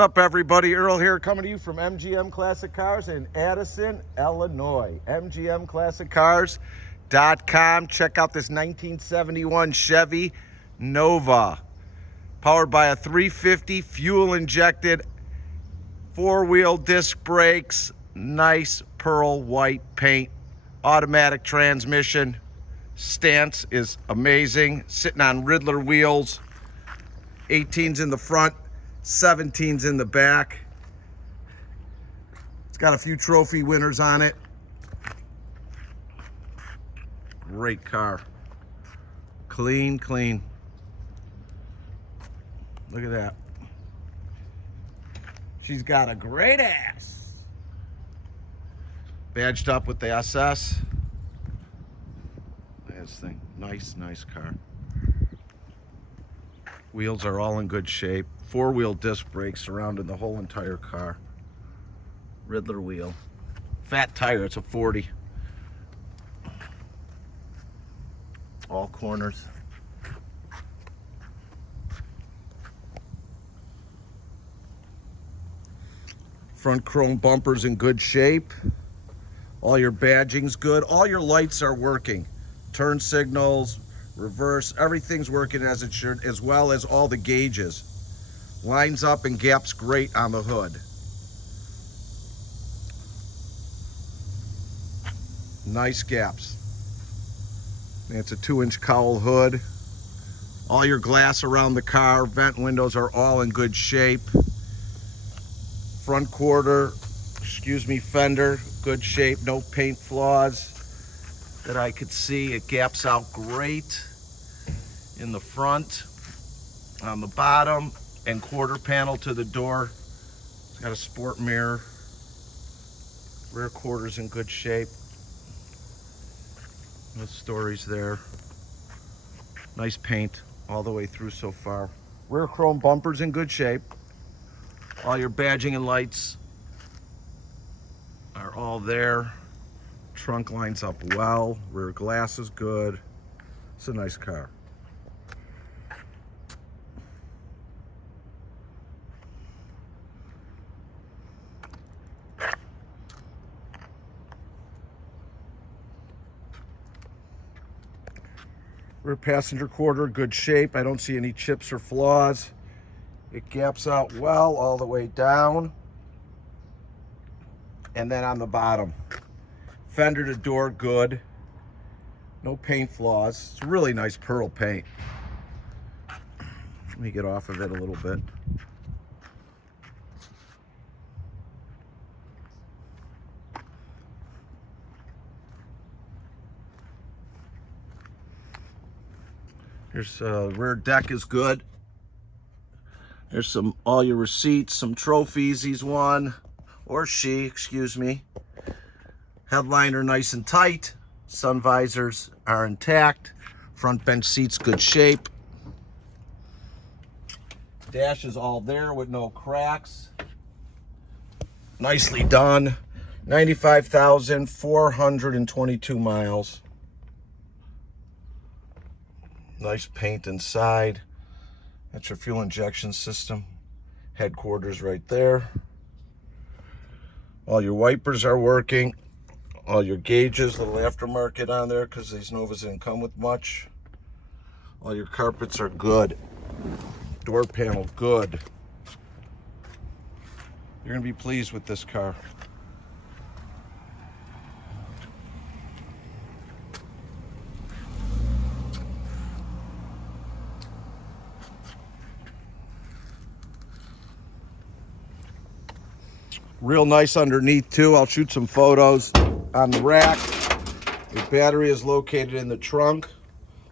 What's up, everybody? Earl here, coming to you from MGM Classic Cars in Addison, Illinois. MGMClassicCars.com. Check out this 1971 Chevy Nova, powered by a 350 fuel-injected four-wheel disc brakes, nice pearl white paint, automatic transmission. Stance is amazing. Sitting on Riddler wheels. 18s in the front, 17s in the back. It's got a few trophy winners on it. Great car. Clean, clean. Look at that. She's got a great ass. Badged up with the SS. Look at this thing. Nice, nice car. Wheels are all in good shape. Four-wheel disc brakes surrounding the whole entire car. Riddler wheel. Fat tire, it's a 40. All corners. Front chrome bumpers in good shape. All your badging's good. All your lights are working. Turn signals, reverse, everything's working as it should, as well as all the gauges. Lines up and gaps great on the hood. Nice gaps. It's a 2-inch cowl hood. All your glass around the car, vent windows are all in good shape. Front quarter, fender, good shape, no paint flaws that I could see. It gaps out great in the front, on the bottom, and quarter panel to the door. It's got a sport mirror. Rear quarter's in good shape. No stories there. Nice paint all the way through so far. Rear chrome bumper's in good shape. All your badging and lights are all there. Trunk lines up well. Rear glass is good. It's a nice car. Rear passenger quarter, good shape. I don't see any chips or flaws. It gaps out well all the way down. And then on the bottom. Fender to door, good. No paint flaws. It's really nice pearl paint. Let me get off of it a little bit. Here's rear deck is good. There's all your receipts, some trophies he's won, or she, excuse me. Headliner nice and tight. Sun visors are intact. Front bench seats good shape. Dash is all there with no cracks. Nicely done. 95,422 miles. Nice paint inside. That's your fuel injection system. Headquarters right there. All your wipers are working. All your gauges, little aftermarket on there because these Novas didn't come with much. All your carpets are good. Door panel, good. You're gonna be pleased with this car. Real nice underneath too. I'll shoot some photos on the rack. Your battery is located in the trunk.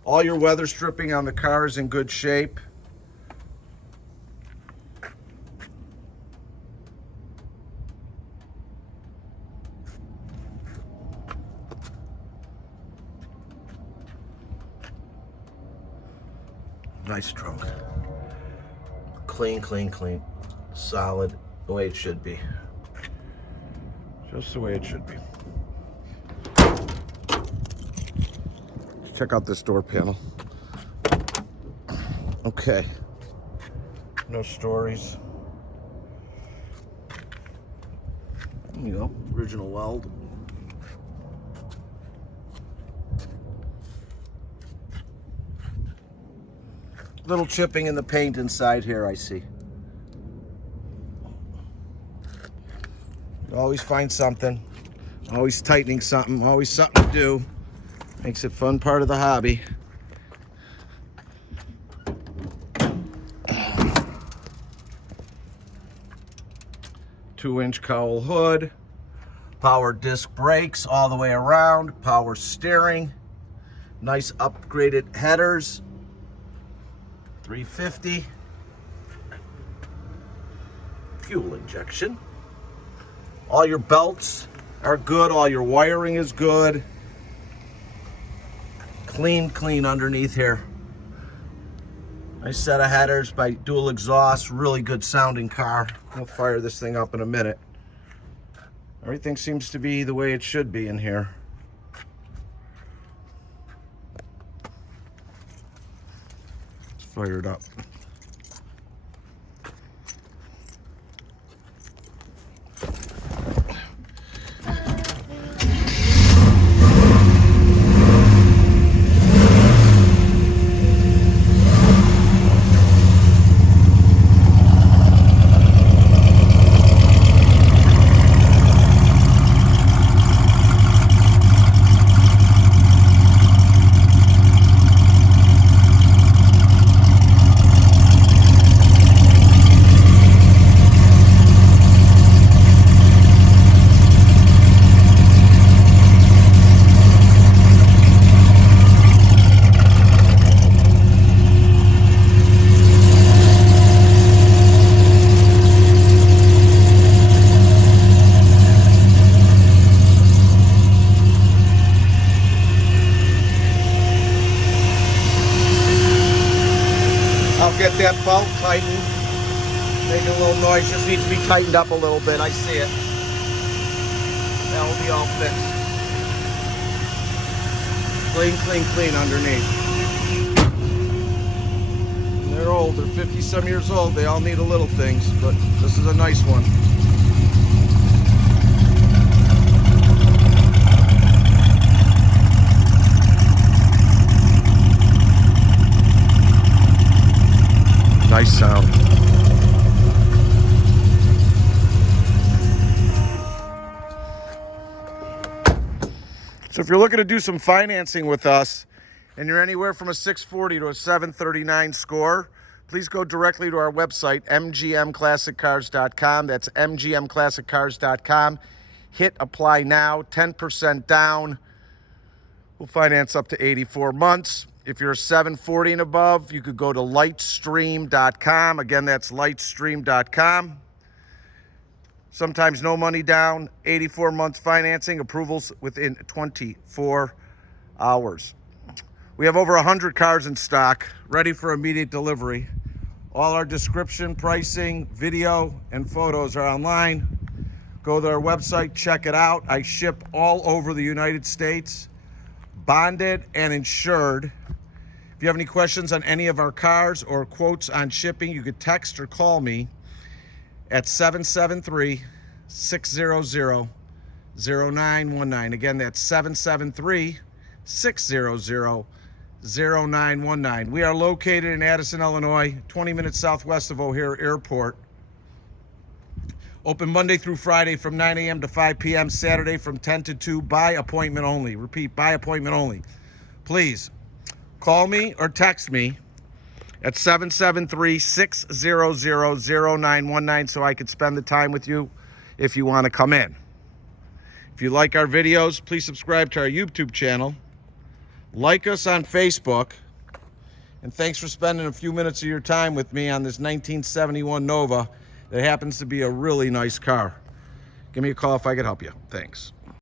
All your weather stripping on the car is in good shape. Nice trunk. Clean, clean, clean. Solid, the way it should be. Just the way it should be. Check out this door panel. Okay. No stories. There you go, original weld. Little chipping in the paint inside here, I see. You always find something, always tightening something, always something to do. Makes it fun part of the hobby. Two-inch cowl hood, power disc brakes all the way around, power steering, nice upgraded headers, 350, fuel injection. All your belts are good, all your wiring is good. Clean underneath here. Nice set of headers by dual exhaust, really good sounding car. We'll fire this thing up in a minute. Everything seems to be the way it should be in here. Let's fire it up. Get that bolt tightened, making a little noise, just needs to be tightened up a little bit, I see it. That will be all fixed. Clean underneath. And they're old, they're 50 some years old, they all need a little things, but this is a nice one. Nice sound. So if you're looking to do some financing with us and you're anywhere from a 640 to a 739 score, please go directly to our website, mgmclassiccars.com. That's mgmclassiccars.com. Hit apply now, 10% down. We'll finance up to 84 months. If you're a 740 and above, you could go to lightstream.com. Again, that's lightstream.com. Sometimes no money down, 84 months financing, approvals within 24 hours. We have over 100 cars in stock, ready for immediate delivery. All our description, pricing, video, and photos are online. Go to our website, check it out. I ship all over the United States, bonded and insured. If you have any questions on any of our cars or quotes on shipping, you could text or call me at 773-600-0919. Again, that's 773-600-0919. We are located in Addison, Illinois, 20 minutes southwest of O'Hare Airport. Open Monday through Friday from 9 a.m. to 5 p.m., Saturday from 10 to 2, by appointment only. Repeat, by appointment only. Please call me or text me at 773-600-0919 so I could spend the time with you if you want to come in. If you like our videos, please subscribe to our YouTube channel. Like us on Facebook. And thanks for spending a few minutes of your time with me on this 1971 Nova that happens to be a really nice car. Give me a call if I could help you. Thanks.